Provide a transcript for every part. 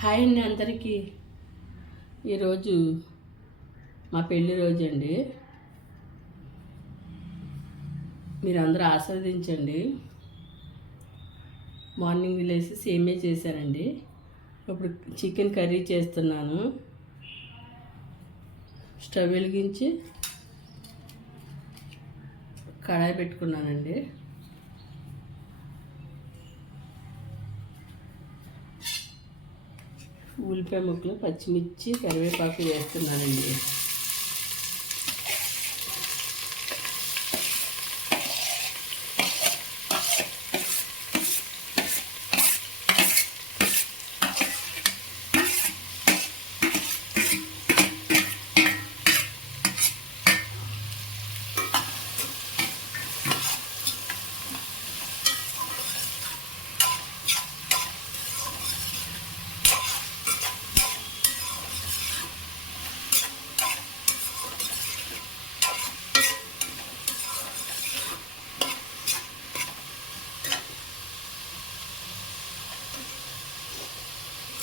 Hi అండి అందరికీ. ఈరోజు మా పెళ్లి రోజు అండి. మీరందరూ ఆస్వాదించండి. మార్నింగ్ లేసి సేమియా చేశానండి. ఇప్పుడు చికెన్ కర్రీ చేస్తున్నాను. స్టవ్ వెలిగించి కడాయి పెట్టుకున్నానండి. ఉల్లిపాయ ముక్కలు, పచ్చిమిర్చి, కరివేపాకు వేస్తున్నానండి.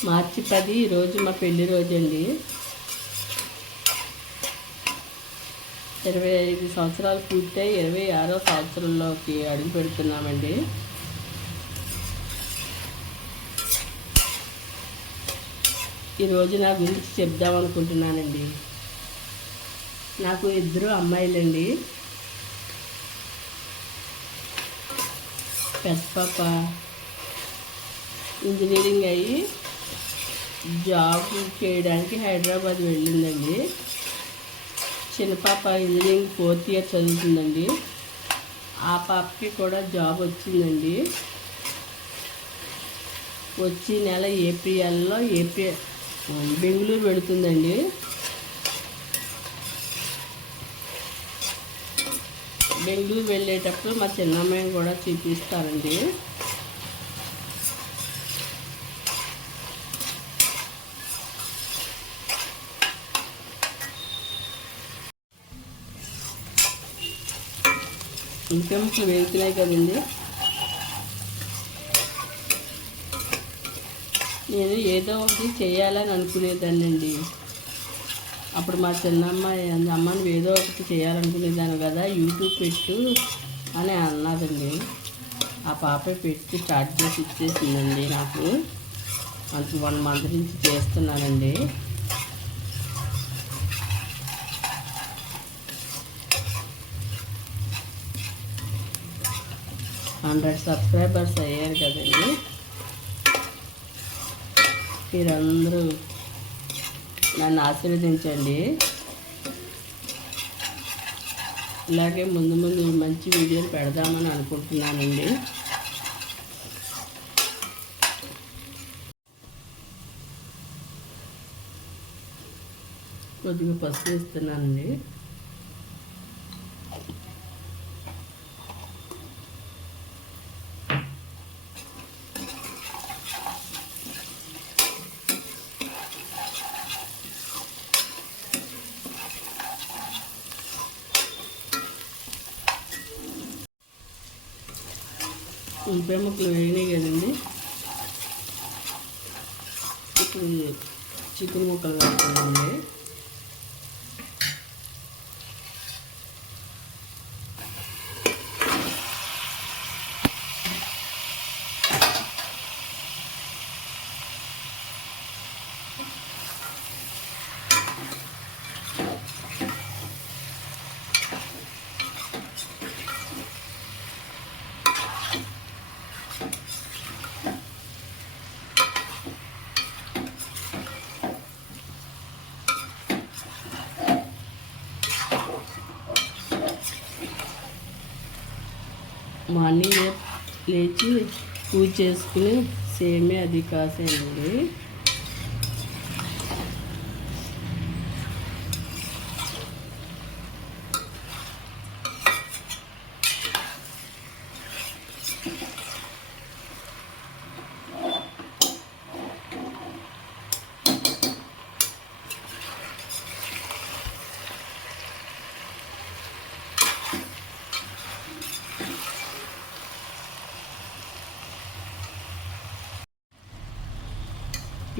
మార్చి 10 ఈరోజు మా పెళ్లి రోజు అండి. 25 సంవత్సరాలు పూర్తయి 26వ సంవత్సరంలోకి అడుగు పెడుతున్నామండి. ఈరోజు నా గురించి చెప్దామనుకుంటున్నానండి. నాకు 2 అమ్మాయిలండి. పెద్ద పాప ఇంజనీరింగ్ అయ్యి జాబ్ చేయడానికి హైదరాబాద్ వెళ్ళిందండి. చిన్న పాప ఇంజనీరింగ్ 4th ఇయర్ చదువుతుందండి. ఆ పాపకి కూడా జాబ్ వచ్చిందండి. వచ్చి నెల ఏప్రిల్లో బెంగళూరు వెళుతుందండి. బెంగళూరు వెళ్ళేటప్పుడు మా చిన్నమ్మాయిని కూడా చూపిస్తానండి. ఇంకా ముక్కలు వేగుతున్నాయి కదండి. నేను ఏదో ఒకటి చేయాలని అనుకునేదాన్నండి. అప్పుడు మా చిన్నమ్మాయి అమ్మ నువ్వు ఏదో ఒకటి చేయాలనుకునేదాను కదా, యూట్యూబ్ పెట్టు అని అన్నదండి. ఆ పాప పెట్టి స్టార్ట్ చేసి ఇచ్చేసిందండి. నాకు 1 మంత్ నుంచి చేస్తున్నానండి. హండ్రెడ్ సబ్స్క్రైబర్స్ అయ్యారు కదండి. మీరందరూ నన్ను ఆశీర్వదించండి. ఇలాగే ముందు ముందు మంచి వీడియోలు పెడదామని అనుకుంటున్నానండి. కొద్దిగా పసుపు వేస్తున్నానండి. ఉల్లిపాయ ముక్కలు వేగినాయి కదండి. ఇప్పుడు చికెన్ ముక్కలు వేస్తున్నామండి. మార్నింగ్ లేచి పూజ చేసుకుని సేమియా అది కాసేయండి.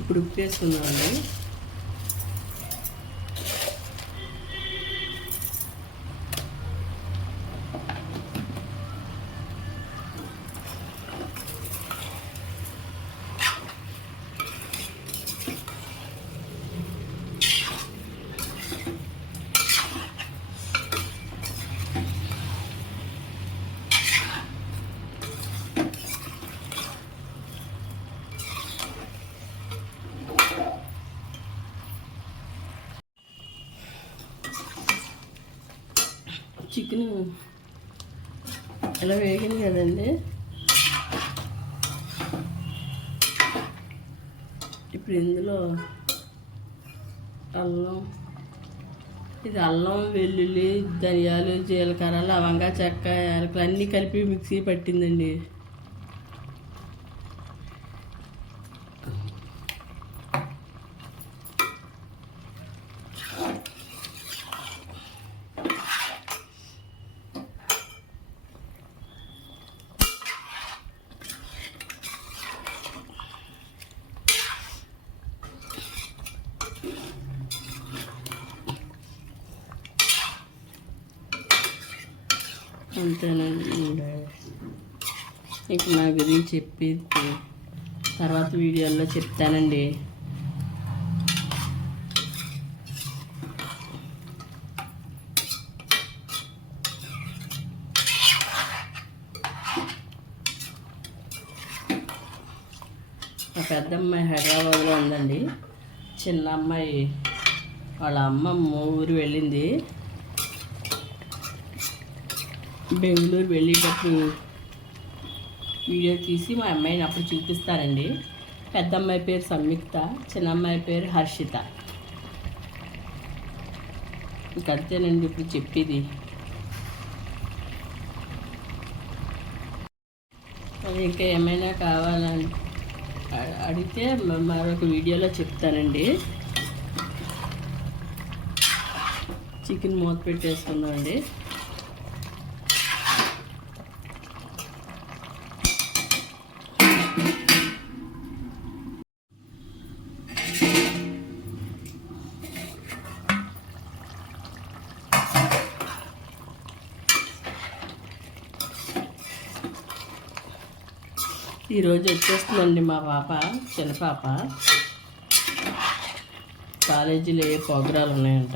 ఇప్పుడు ఉప్పు వేసుకుందామండి. చికెన్ ఇలా వేగింది కదండి. ఇప్పుడు ఇందులో అల్లం, ఇది అల్లం, వెల్లుల్లి, ధనియాలు, జీలకర్ర, లవంగా, చెక్క, యాలకులు అన్నీ కలిపి మిక్సీ పట్టిందండి. అంతేనండి. ఇప్పుడు నా గురించి చెప్పి తర్వాత వీడియోలో చెప్తానండి. మా పెద్ద అమ్మాయి హైదరాబాద్లో ఉందండి. చిన్న అమ్మాయి వాళ్ళ అమ్మమ్మ ఊరు వెళ్ళింది. బెంగళూరు వెళ్ళేటప్పుడు వీడియో తీసి మా అమ్మాయిని అప్పుడు చూపిస్తానండి. పెద్ద అమ్మాయి పేరు సంయుక్త, చిన్న అమ్మాయి పేరు హర్షిత. ఇంకంతేనండి ఇప్పుడు చెప్పేది. అది ఇంకా ఏమైనా కావాలని అడిగితే మరొక వీడియోలో చెప్తానండి. చికెన్ మూత పెట్టేసుకుందామండి. ఈరోజు వచ్చేస్తుందండి మా పాప, చిన్న పాప. కాలేజీలో ఏ ప్రోగ్రాలు ఉన్నాయంట.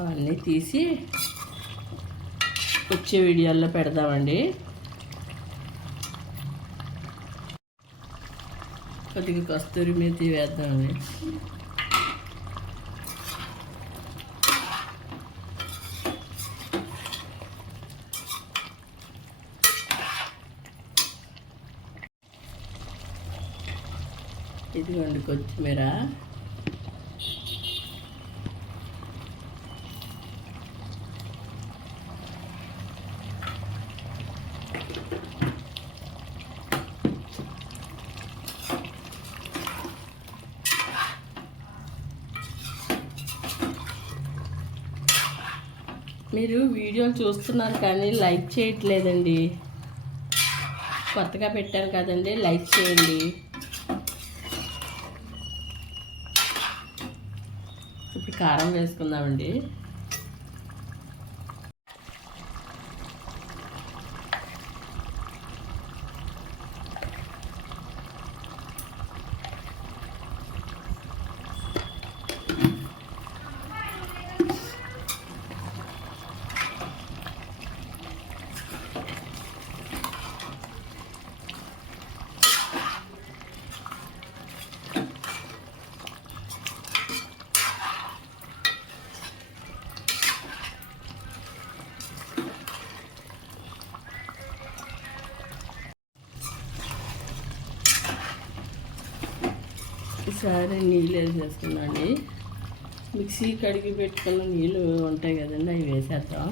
అవన్నీ తీసి వచ్చే వీడియోల్లో పెడదామండి. కొద్దిగా కస్తూరి మేతి వేద్దామండి. ఇదిగోండి కొత్తిమీర. మీరు వీడియోలు చూస్తున్నారు కానీ లైక్ చేయట్లేదండి. కొత్తగా పెట్టాను కదండి, లైక్ చేయండి. ఇప్పుడు కారం వేసుకుందామండి. ఈసారి నీళ్ళు వేసేసుకున్నాండి. మిక్సీ కడిగి పెట్టుకున్న నీళ్ళు ఉంటాయి కదండి, అవి వేసేద్దాం.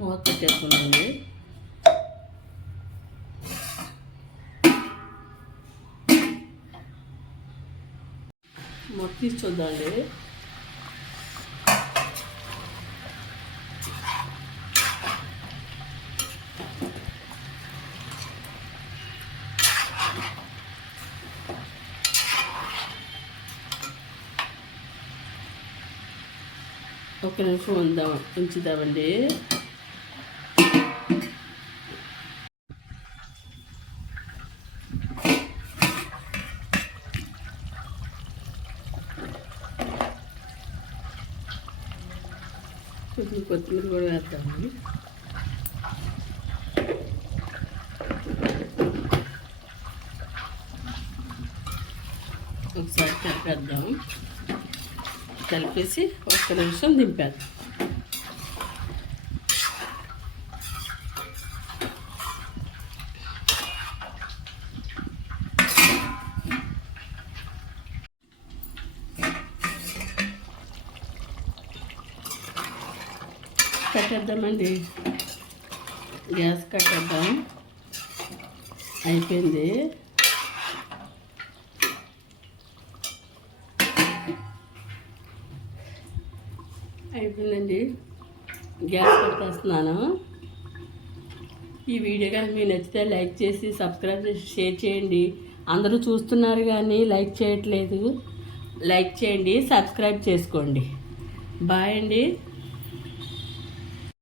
మూత పెట్టేసుకుందండి. మూత తీసి చూద్దామండి. ఒక నిమిషం ఉంచుదామండి. కొంచెం కొత్తిమీర కూడా వేద్దాము. ఒకసారి కలిపేద్దాము. కలిపేసి ఒక్క నిమిషం దింపేద్దాం. కట్టేద్దామండి. గ్యాస్ కట్టేద్దాం. అయిపోయింది. అయిపోయిందండి. గ్యాస్ కట్టేస్తున్నాను. ఈ వీడియో కనుక మీకు నచ్చితే లైక్ చేసి సబ్స్క్రైబ్ చేసి షేర్ చేయండి. అందరూ చూస్తున్నారు కానీ లైక్ చేయట్లేదు. లైక్ చేయండి, సబ్స్క్రైబ్ చేసుకోండి. బాయ్ అండి.